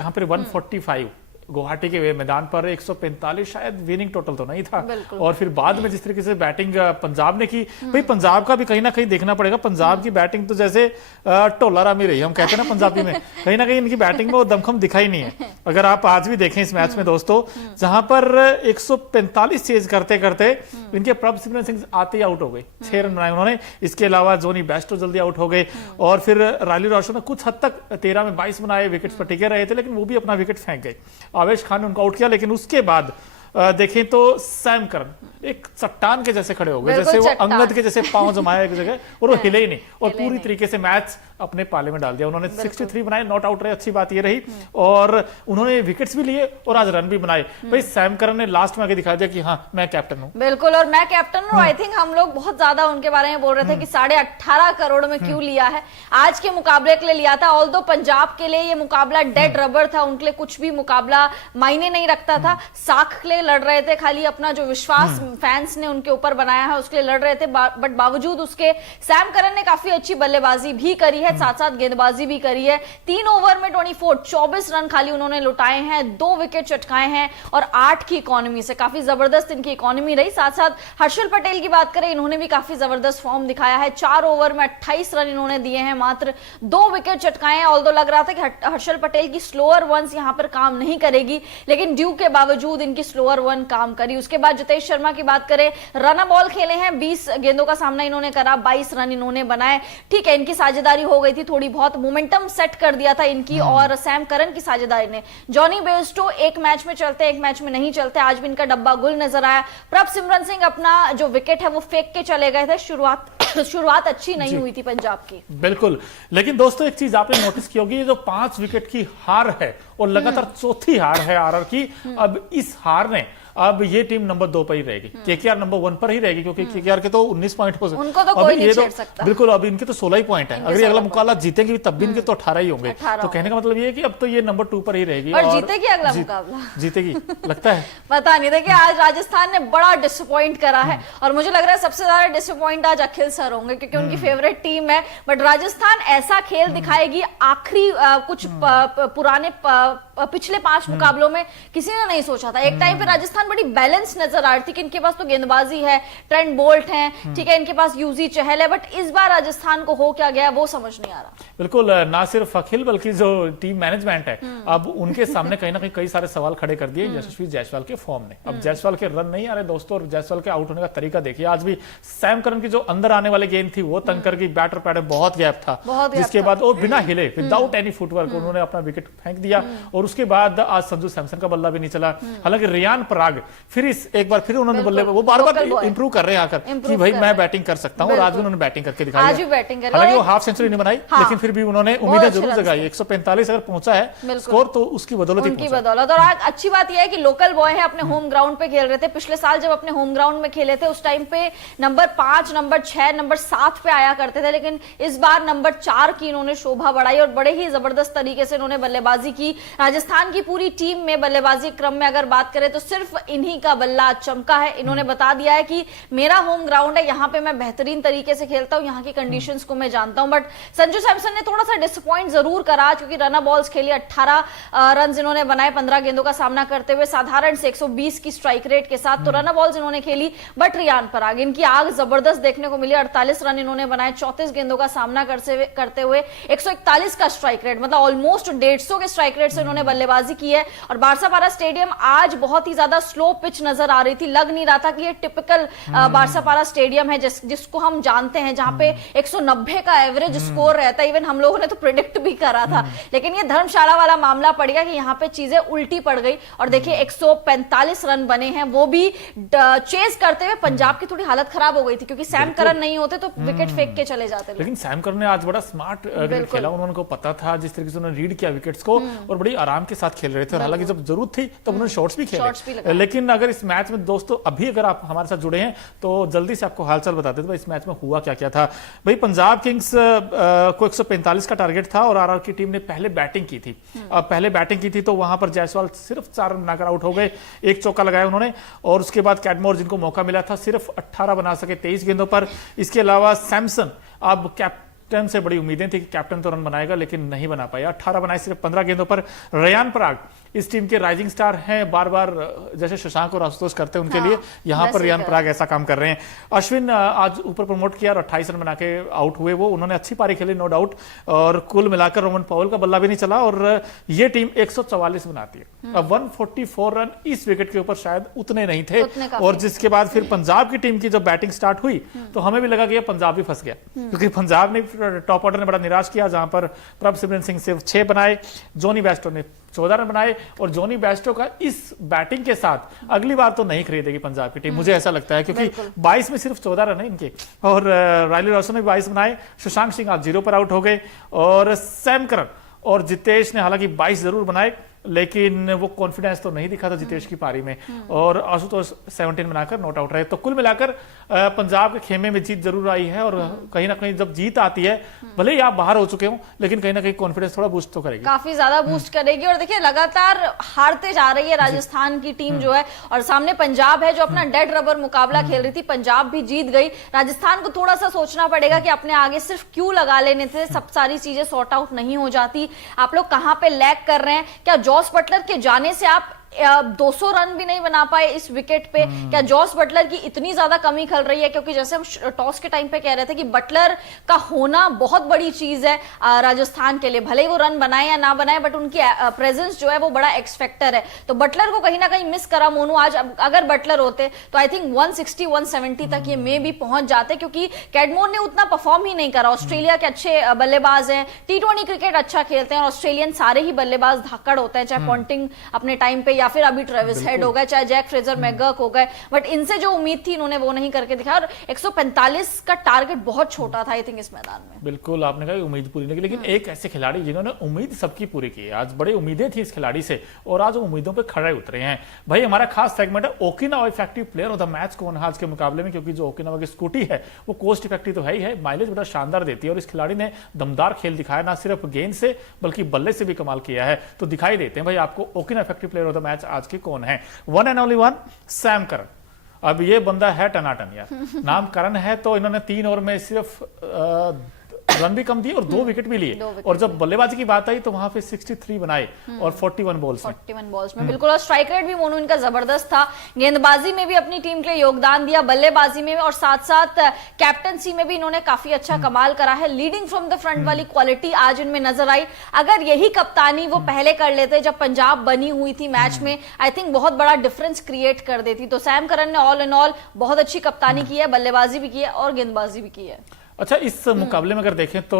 यहाँ पर 145 गुवाहाटी के मैदान पर 145 शायद विनिंग टोटल तो नहीं था। और फिर बाद में जिस तरीके से बैटिंग पंजाब ने की, भाई पंजाब का भी कहीं ना कहीं देखना पड़ेगा। पंजाब की बैटिंग तो जैसे टोला रामी रही, हम कहते हैं ना पंजाबी में, कहीं ना कहीं इनकी बैटिंग में वो दमखम दिखा ही नहीं है। अगर आप आज भी देखें इस मैच में दोस्तों, जहां पर 145 चेज करते करते इनके प्रभसिमरन सिंह आते ही आउट हो गए, 6 रन बनाए उन्होंने। इसके अलावा जोनी बेस्टो जल्दी आउट हो गए और फिर रायली रोशन ने कुछ हद तक 13 में 22 बनाए, विकेट्स पर टिके रहे थे, लेकिन वो भी अपना विकेट फेंक गए। आवेश खान ने उनको आउट किया, लेकिन उसके बाद देखें तो सैम करन एक चट्टान के जैसे खड़े हो गए, जैसे वो अंगद के जैसे पांव जमाया एक जगह और वो हिले ही नहीं, और पूरी तरीके से मैच अपने पाले में डाल दिया। उन्होंने 63 बनाए, नॉट आउट रहे, अच्छी बात ये रही, और उन्होंने विकेट्स भी लिए और आज रन भी बनाए। भाई सैम करन ने लास्ट में आके दिखा दिया कि हाँ मैं कैप्टन हूँ। बिल्कुल, और मैं कैप्टन हूँ। आई थिंक हम लोग बहुत ज्यादा उनके बारे में बोल रहे थे कि 18.5 करोड़ में क्यों लिया है, आज के मुकाबले के लिए लिया था। ऑल्दो पंजाब के लिए ये मुकाबला डेड रबर था, उनके लिए कुछ भी मुकाबला मायने नहीं रखता था। साख के लिए लड़ रहे थे, खाली अपना जो विश्वास फैंस ने उनके ऊपर बनाया है उसके लिए लड़ रहे थे, बट बावजूद उसके सैम करन ने काफी अच्छी बल्लेबाजी भी करी है, साथ साथ गेंदबाजी भी करी है। 3 ओवर में 24 रन खाली उन्होंने लुटाए हैं, 2 विकेट चटकाए हैं और 8 की इकोनॉमी से काफी जबरदस्त इनकी इकोनॉमी रही। साथ साथ हर्षल पटेल की बात करें, इन्होंने भी काफी जबरदस्त फॉर्म दिखाया है। 4 ओवर में 28 रन इन्होंने दिए हैं, मात्र 2 विकेट चटकाए हैं। ऑल्दो लग रहा था कि हर्षल पटेल की स्लोअर वंस यहां पर काम नहीं करेगी, लेकिन ड्यू के बावजूद इनकी स्लोअर वन काम करी। उसके बाद जितेश शर्मा की बात करें, रन बॉल खेले हैं, 20 गेंदों का सामना इन्होंने करा, 22 रन इन्होंने बनाए। ठीक है, इनकी साझेदारी हो गई थी, थोड़ी बहुत मोमेंटम सेट कर दिया था इनकी और सैम करन की साझेदारी ने। जॉनी बेस्टो एक मैच में चलते एक मैच में नहीं चलते, आज भी इनका डब्बा गुल नजर आया। प्रभसिमरन सिंह अपना जो विकेट है वो फेंक के चले गए थे। शुरुआत अच्छी नहीं हुई थी पंजाब की, बिल्कुल। लेकिन दोस्तों एक चीज आपने नोटिस की होगी, ये जो 5 विकेट की हार है और लगातार चौथी हार है आरआर की, अब इस हार ने अब ये टीम नंबर 2 पर ही रहेगी, केकेआर नंबर 1 पर ही रहेगी, क्योंकि केकेआर के तो 19 पॉइंट हो सकते, उनको तो कोई नहीं छेड़ सकता। बिल्कुल, अब इनके तो 16 ही पॉइंट है। अगर ये अगला मुकाबला जीतेंगे तब भी इनके तो 18 ही होंगे। तो कहने का मतलब ये है कि अब तो ये नंबर 2 पर ही रहेगी और जीतेगी अगला मुकाबला, जीतेगी लगता है। पता नहीं। देखिए आज राजस्थान ने बड़ा डिसअपॉइंट करा है और मुझे लग रहा है सबसे ज्यादा डिसअपॉइंट आज अखिल सर होंगे, क्योंकि उनकी फेवरेट टीम है। बट राजस्थान ऐसा खेल दिखाएगी, आखिरी कुछ पुराने पिछले 5 मुकाबलों में किसी ने नहीं सोचा था। एक टाइम पे राजस्थान बड़ी बैलेंस नजर आ रही थी कि इनके पास तो गेंदबाजी है, ट्रेंट बोल्ट हैं, ठीक है, इनके पास यूजी चहल है, बट इस बार राजस्थान को हो क्या गया वो समझ नहीं आ रहा। बिल्कुल, ना सिर्फ अखिल बल्कि जो टीम मैनेजमेंट है, अब उनके सामने कहीं ना कहीं कई सारे सवाल खड़े कर दिए यशस्वी जायसवाल के फॉर्म ने। अब जायसवाल के रन नहीं आ रहे दोस्तों, और जायसवाल के आउट होने का तरीका देखिए। आज भी सैम करन की जो अंदर आने वाली गेंद थी वो तंग करके बैटर पैड में बहुत गैप था, जिसके बाद वो बिना हिले विदाउट एनी फुटवर्क उन्होंने अपना विकेट फेंक दिया। और उसके बाद आज संजू सैमसन का बल्ला भी नहीं चला। हालांकि रियान पराग फिर एक बार फिर उन्होंने बल्ले वो बार-बार इंप्रूव कर रहे हैं आकर कि भाई मैं बैटिंग कर सकता हूं, और आज भी उन्होंने बैटिंग करके दिखाई। आज भी बैटिंग कर, हालांकि वो हाफ सेंचुरी नहीं बनाई, लेकिन फिर भी उन्होंने उम्मीदें जरूर जगाई। 145 अगर पहुंचा है स्कोर तो उसकी बदौलत ही बदौलत। और आज अच्छी बात यह है कि लोकल बॉय है, अपने होम ग्राउंड पे खेल रहे थे। पिछले साल जब अपने होम ग्राउंड में खेले थे उस टाइम पे नंबर 5, नंबर 6, नंबर 7 पे आया करते थे, लेकिन इस बार नंबर 4 की इन्होंने शोभा बढ़ाई और बड़े ही जबरदस्त तरीके से इन्होंने बल्लेबाजी की। राजस्थान की पूरी टीम में बल्लेबाजी क्रम में अगर बात करें तो सिर्फ इन्हीं का बल्ला चमका है। इन्होंने बता दिया है कि मेरा होम ग्राउंड है, यहाँ पे मैं बेहतरीन तरीके से खेलता हूँ, यहाँ की कंडीशंस को मैं जानता हूँ। बट संजू सैमसन ने थोड़ा सा डिसअपॉइंट जरूर करा, क्योंकि रन बॉल्स खेली, 18 रन इन्होंने बनाए 15 गेंदों का सामना करते हुए, साधारण से 120 की स्ट्राइक रेट के साथ। तो रन बॉल्स इन्होंने खेली, बट रियान पराग इनकी आग जबरदस्त देखने को मिली। 48 रन इन्होंने बनाए 34 गेंदों का सामना करते हुए, 141 का स्ट्राइक रेट, मतलब ऑलमोस्ट 150 के स्ट्राइक रेट से इन्होंने बल्लेबाजी की है। और बारसापारा स्टेडियम आज बहुत ही ज्यादा स्लो पिच नजर आ रही थी, लग नहीं रहा था कि ये टिपिकल बारसापारा स्टेडियम है जिसको हम जानते हैं, जहां पे 190 का एवरेज स्कोर रहता है। इवन हम लोगों ने तो प्रेडिक्ट भी करा था, लेकिन ये धर्मशाला वाला मामला पड़ गया कि यहाँ पे चीजें उल्टी पड़ गई। और देखिए 145 रन बने हैं, वो भी चेज करते हुए। पंजाब की थोड़ी हालत खराब हो गई थी, क्योंकि सैम करन नहीं होते तो विकेट फेंक के चले जाते। लेकिन सैम करन ने आज बड़ा स्मार्ट खेला, उन्होंने पता था जिस तरीके से उन्होंने रीड किया विकेट्स को, और बड़ी आराम के साथ खेल रहे थे। हालांकि जब जरूरत थी तब उन्होंने शॉट्स भी खेले। लेकिन अगर इस मैच में दोस्तों अभी अगर आप हमारे साथ जुड़े हैं तो जल्दी से आपको हालचाल बताते थे इस मैच में हुआ क्या क्या था। भाई पंजाब किंग्स को 145 का टारगेट था और आरआर की टीम ने पहले बैटिंग की थी। पहले बैटिंग की थी तो वहां पर जायसवाल सिर्फ 4 रन बनाकर आउट हो गए, 1 चौका लगाया उन्होंने। और उसके बाद कैडमोर जिनको मौका मिला था सिर्फ 18 बना सके 23 गेंदों पर। इसके अलावा सैमसन अब कैप्टन से बड़ी उम्मीदें थी कि कैप्टन तो रन बनाएगा, लेकिन नहीं बना पाया। 18 बनाए सिर्फ 15 गेंदों पर। रयान पराग इस टीम के राइजिंग स्टार हैं, बार बार जैसे शशांक और आशुतोष करते हैं उनके लिए यहाँ पर रयान पराग ऐसा काम कर रहे हैं। अश्विन आज ऊपर प्रमोट किया और 28 रन बना के आउट हुए। वो उन्होंने अच्छी पारी खेली, नो डाउट, और कुल मिलाकर रोमन पॉवेल का बल्ला भी नहीं चला और ये टीम 144 बनाती है। अब 144 रन इस विकेट के ऊपर शायद उतने नहीं थे, और जिसके बाद फिर पंजाब की टीम की जब बैटिंग स्टार्ट हुई तो हमें भी लगा कि पंजाब भी फंस गया, क्योंकि पंजाब ने टॉप ऑर्डर ने बड़ा निराश किया, जहां पर प्रभसिमरन सिंह सिर्फ 6 बनाए, जॉनी बेस्टो ने 14 रन बनाए, और जॉनी बेस्टो का इस बैटिंग के साथ अगली बार तो नहीं खरीदेगी पंजाब की टीम, मुझे ऐसा लगता है, क्योंकि 22 में सिर्फ 14 रन है इनके। और रायली रॉसन ने 22 बनाए, सुशांत सिंह आज 0 पर आउट हो गए, और सैम करन और जितेश ने हालांकि 22 जरूर बनाए, लेकिन वो कॉन्फिडेंस तो नहीं दिखा था जितेश की पारी में, और आशुतोष 17 बनाकर नॉट आउट रहे। तो कुल मिलाकर पंजाब के खेमे में जीत जरूर आई है, और कहीं ना कहीं जब जीत आती है, भले ही आप बाहर हो चुके हो, लेकिन कहीं ना कहीं कॉन्फिडेंस थोड़ा बूस्ट तो करेगी, काफी ज्यादा बूस्ट करेगी। और देखिए लगातार हारते जा रही है राजस्थान की टीम जो है, और सामने पंजाब है जो अपना डेड रबर मुकाबला खेल रही थी। पंजाब भी जीत गई, राजस्थान को थोड़ा सा सोचना पड़ेगा कि अपने आगे सिर्फ क्यों लगा लेने से सब सारी चीजें सॉर्ट आउट नहीं हो जाती। आप लोग कहां पे लैग कर रहे हैं? क्या जॉस बटलर के जाने से आप 200 रन भी नहीं बना पाए इस विकेट पे? क्या जॉस बटलर की इतनी ज्यादा कमी खल रही है? क्योंकि जैसे हम टॉस के टाइम पे कह रहे थे कि बटलर का होना बहुत बड़ी चीज है राजस्थान के लिए, भले ही वो रन बनाए या ना बनाए, बट उनकी प्रेजेंस जो है वो बड़ा एक्स फैक्टर है। तो बटलर को कहीं ना कहीं मिस करा मोनू आज। अगर बटलर होते तो आई थिंक 160-170 तक ये मे भी पहुंच जाते, क्योंकि कैडमोर ने उतना परफॉर्म ही नहीं करा। ऑस्ट्रेलिया के अच्छे बल्लेबाज हैं, T20 क्रिकेट अच्छा खेलते हैं, और ऑस्ट्रेलियन सारे ही बल्लेबाज धाकड़ होते हैं, चाहे पॉन्टिंग अपने टाइम पे या फिर अभी ट्रेविस हेड हो गए, चाहे जैक फ्रेजर मैकगर्क हो गए, बट इनसे जो उम्मीद थी इन्होंने वो नहीं करके दिखाया। और 145 का टारगेट बहुत छोटा था आई थिंक इस मैदान में। बिल्कुल, आपने कहा उम्मीद पूरी नहीं की, लेकिन एक ऐसे खिलाड़ी जिन्होंने उम्मीद सबकी पूरी की है, आज बड़ी उम्मीदें थी इस खिलाड़ी से, और आज उम्मीदों पे खड़े उतरे हैं। भाई हमारा खास सेगमेंट है Okinawa effective player of the match कौन है आज के मुकाबले में, क्योंकि जो ओकिनावा की स्कूटी है वो कोस्ट इफेक्टिव तो है ही है, माइलेज बड़ा शानदार देती है, और इस खिलाड़ी ने दमदार खेल दिखाया, ना सिर्फ गेंद से बल्कि बल्ले से भी कमाल किया है। तो दिखाई देते हैं भाई आपको Okinawa effective player of the match आज के कौन है। One and only one, Sam Curran. अब ये बंदा है टनाटन यार, नाम करण है, तो इन्होंने 3 ओवर में सिर्फ रन भी कम दिए और 2 विकेट भी लिए, और जब बल्लेबाजी की बात आई तो वहां पे 63 बनाए और 41 बॉल्स में बिल्कुल। और स्ट्राइक रेट भी मोनू इनका जबरदस्त था, गेंदबाजी में भी अपनी टीम के लिए योगदान दिया, बल्लेबाजी में भी, और साथ साथ कैप्टनसी में भी इन्होंने काफी अच्छा कमाल करा है। लीडिंग फ्रॉम द फ्रंट वाली क्वालिटी आज इनमें नजर आई। अगर यही कप्तानी वो पहले कर लेते जब पंजाब बनी हुई थी मैच में, आई थिंक बहुत बड़ा डिफरेंस क्रिएट कर देती। तो सैम करन ने ऑल इन ऑल बहुत अच्छी कप्तानी की है, बल्लेबाजी भी की है और गेंदबाजी भी की है। अच्छा, इस मुकाबले में अगर देखें तो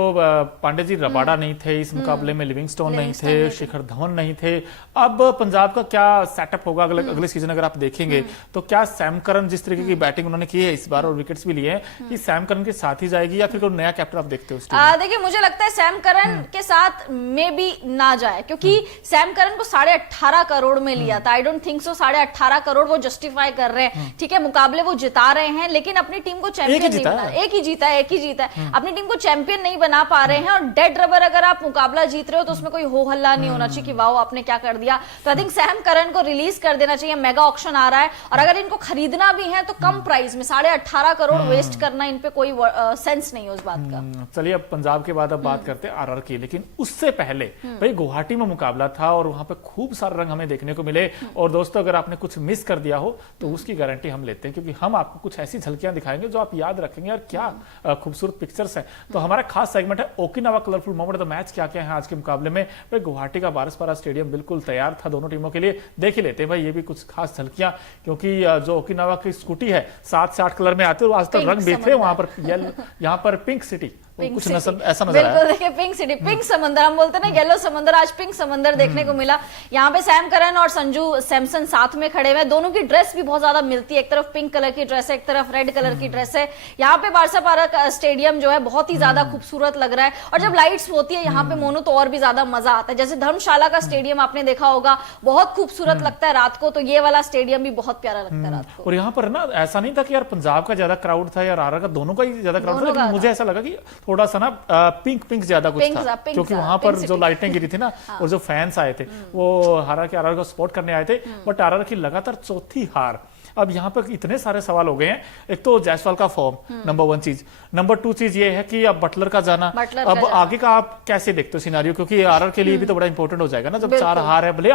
पांडे जी रबाडा नहीं थे इस मुकाबले में, लिविंगस्टोन नहीं थे, शिखर धवन नहीं थे। अब पंजाब का क्या सेटअप होगा अगले सीजन अगर आप देखेंगे तो क्या सैम करन जिस तरीके की बैटिंग उन्होंने की है इस बार और विकेट्स भी लिए हैं, कि सैम करन के साथ ही जाएगी या फिर कोई नया कैप्टन आप देखते हो? देखिए मुझे लगता है सैम करन के साथ में भी ना जाए, क्योंकि सैम करन को 18.5 करोड़ में लिया था। I don't think so 18.5 crore वो जस्टिफाई कर रहे हैं। ठीक है, मुकाबले वो जिता रहे हैं, लेकिन अपनी टीम को चैंपियन नहीं बना, एक ही जीता है, अपनी टीम को चैंपियन नहीं बना पा रहे हैं। और डेड रबर अगर आप मुकाबला जीत रहे हो तो उसमें कोई हो हल्ला नहीं होना चाहिए कि वाओ आपने क्या कर दिया। तो आई थिंक सैम करन को रिलीज कर देना चाहिए। मेगा ऑक्शन आ रहा है, और अगर इनको खरीदना भी है तो कम प्राइस में 18.5 करोड़ वेस्ट करना इन पे कोई सेंस नहीं है उस बात का। चलिए अब पंजाब के बाद अब बात करते हैं आरआर की, लेकिन उससे पहले भाई गुवाहाटी में मुकाबला था और वहां पे खूब सारे रंग हमें देखने को मिले। और दोस्तों अगर आपने कुछ मिस कर दिया हो तो उसकी गारंटी हम लेते हैं, क्योंकि हम आपको कुछ ऐसी झलकियां दिखाएंगे जो आप याद रखेंगे, और क्या खूबसूरत पिक्चर्स हैं। तो हमारा खास सेगमेंट है Okinawa colourful moment of the match, क्या क्या है आज के मुकाबले में। भाई गुवाहाटी का बारसपारा स्टेडियम बिल्कुल तैयार था दोनों टीमों के लिए। देख ही लेते हैं भाई ये भी कुछ खास झलकियां, क्योंकि जो ओकिनावा की स्कूटी है 7 से 8 कलर में आते हैं, आज तक रंग भी थे वहां पर, यहाँ पर पिंक सिटी कुछ ऐसा नजर आया। बिल्कुल, देखिए पिंक सिटी, पिंक समंदर हम बोलते हैं ना, येलो समंदर, आज पिंक समंदर देखने को मिला। यहाँ पे सैम करन और संजू सैमसन साथ में खड़े हुए, दोनों की ड्रेस भी बहुत ज्यादा मिलती है, एक तरफ पिंक कलर की ड्रेस है, एक तरफ रेड कलर की ड्रेस है। यहाँ पे बारसापारा स्टेडियम जो है बहुत ही ज्यादा खूबसूरत लग रहा है, और जब लाइट्स होती है यहाँ पे मोनू तो और भी ज्यादा मजा आता है। जैसे धर्मशाला का स्टेडियम आपने देखा होगा, बहुत खूबसूरत लगता है रात को, तो ये वाला स्टेडियम भी बहुत प्यारा लगता है रात को। और यहाँ पर ना ऐसा नहीं था कि यार पंजाब का ज्यादा क्राउड था या आरआर का, दोनों का ही ज्यादा क्राउड था, लेकिन मुझे ऐसा लगा कि थोड़ा सा ना पिंक ज्यादा कुछ था, क्योंकि वहां पर जो लाइटें गिरी थी ना और जो फैंस आए थे वो आरआर को सपोर्ट करने आए थे। बट आरआर की लगातार चौथी हार, अब यहाँ पर इतने सारे सवाल हो गए हैं। एक तो जायसवाल का फॉर्म नंबर 1 चीज, नंबर 2 चीज ये है कि अब बटलर का जाना, अब आगे का आप कैसे देखते हो सिनारियो, क्योंकि आरआर के लिए भी तो बड़ा इंपॉर्टेंट हो जाएगा ना, जब 4 हार है, भले